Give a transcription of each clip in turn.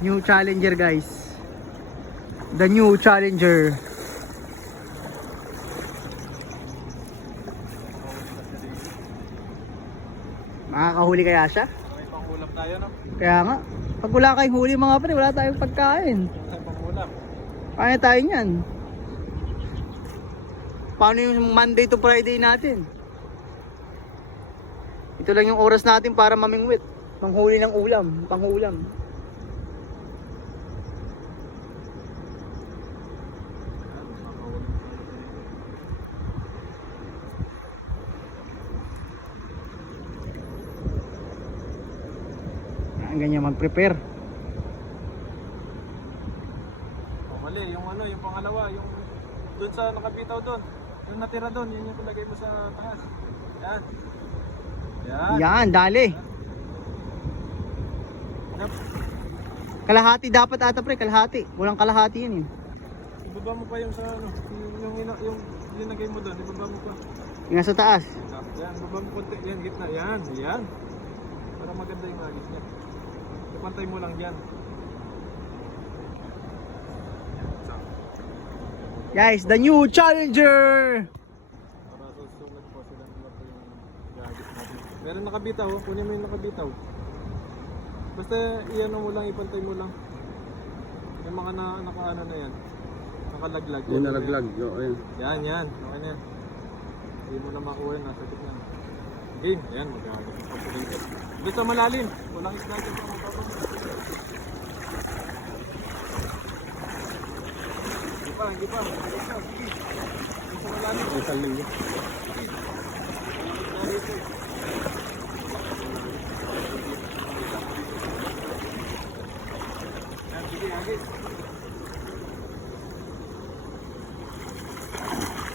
New Challenger guys. The new Challenger. Makakahuli kaya siya? May pangulam tayo, no? Kaya nga. Pag wala kayong huli mga pre, wala tayong pagkain. May pangulam. Kaya tayo niyan. Paano yung Monday to Friday natin? Ito lang yung oras natin para mamingwit. Manghuli ng ulam, panghulam. Ang ganyan mag-prepare. Mali, yung ano, yung pangalawa, yung doon sa nakabitaw doon. Yung natira doon, yun yung kulagay mo sa taas. Yan. Yan. Yan, dali. Kalahati dapat ata pre, kalahati. Walang kalahati yan eh. Ibaba mo pa yung sa ano, yung linagay mo doon, ibaba mo pa. Yung nasa taas. Yan, ibaba mo konti, yan, gitna, yan, yan. Para maganda yung agis niya. Pantay mo lang yan. Guys, the new Challenger! Para susunod po sila nila po yung agis natin. Meron nakabitaw, kunin mo yung nakabitaw. Basta iyan mo lang, ipantay mo lang. Yung mga nakaano na yan. Nakalaglag. Yung nalaglag. Ayun. Yan, yan. Okay na yan. Hindi mo na makuha yun. Nasa gitna. Game. Yan, mag-agis ng paborito. Dito sa malalim. Walang isla dyan pa. Hindi pa, hindi pa. Sige. Dito sa malalim. Ang saling niya.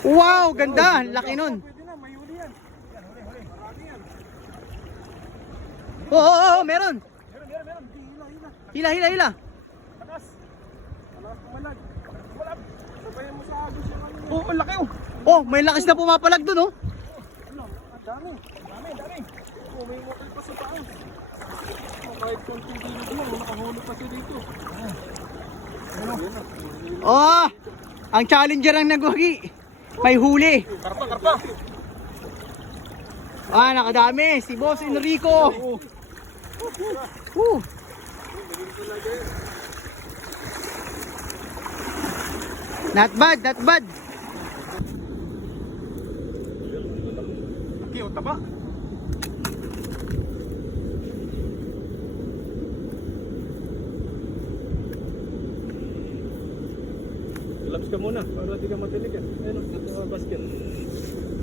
Wow, ganda! Laki nun! Pwede na, may huli yan. Huli. Marami yan. Oo, meron! Meron. Hila. Hila! Takas. Malakas pumalag. Malap. Sabayan mo sa agos yung ano. Oh, ang laki oh! Oh, may lakas na pumapalag dun oh! Ano? Ang dami. Oh, may wakil pa sa taas. Oh, kahit konting dinog lang, nakahulog pa siya dito. Oh! Ang Challenger ang nagwagi! May huli! Karpa. Ah, nakadami! Si Boss Enrico! Not bad! Laki o taba. Labs ka muna para di ka matilig yan. Ayun, ito ang basket.